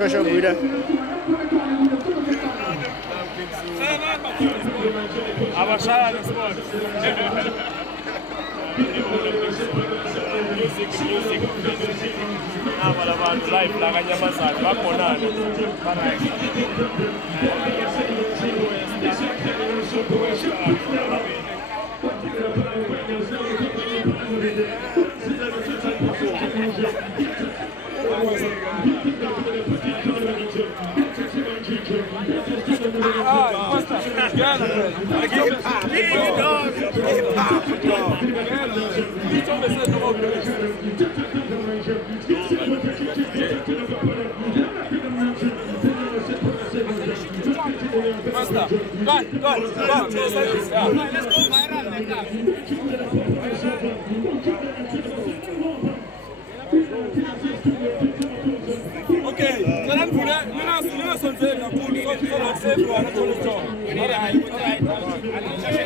Pressure breather. I'm a shy on the spot. Music. I'm about life, like I never said. Back on Master, go. Let's go viral like that. Okay, Jalan Pune, Luna Sonze, Nakul, Sonze, Sonze, Sonze, Sonze, Sonze, Sonze,